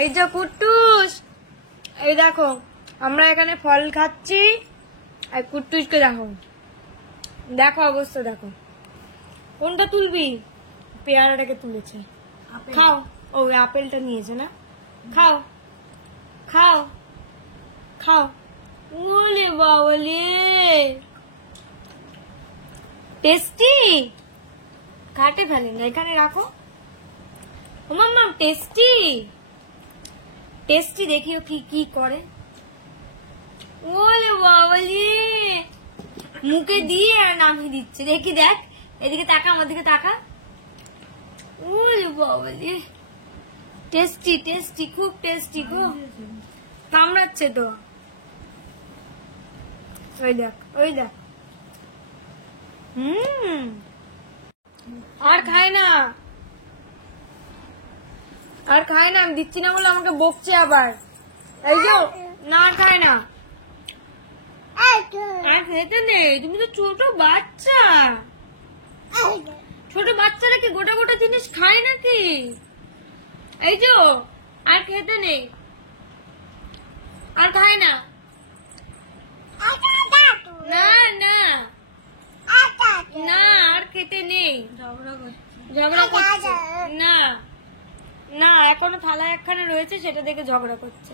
এই যে কুট্টুস, এই দেখো আমরা এখানে ফল খাচ্ছি আর কুট্টুসকে দেখো, দেখো অবস্থা দেখো। কোনটা তুলবি? পেয়ারাটাকে তুলেছে। খাও। ও আপেলটা নিয়েছে না, খাও খাও খাও। ওলে বাবলে, টেস্টি। কাটে ফেলেন না, এখানে রাখো। ও মাম্মা টেস্টি টেস্টি, দেখিও কি কি করে। ওলে বাবলে, মুখে দিয়ে আর নামিয়ে দিচ্ছে। দেখি দেখ, এদিকে তাকা, আমার দিকে তাকা। ওলে বাবলে, টেস্টি টেস্টি, খুব টেস্টি গো। কামড়াচ্ছে তো, ওই দেখ ওই দেখ। আর খায় না, আর খায় না। আমি দিচ্ছি না বলে আমাকে বকছে আবার। এই যে না, আর খায় না, আর খেতে নেই। তুমি তো ছোট বাচ্চা, ছোট বাচ্চারা কি গোটা গোটা জিনিস খায় নাকি? এই যে আর খেতে নেই, আর খায় না। না না না, আর খেতে নেই। ঝগড়া করছে না না, এখনো থালা একখানে রয়েছে, সেটা দেখে ঝগড়া করছে।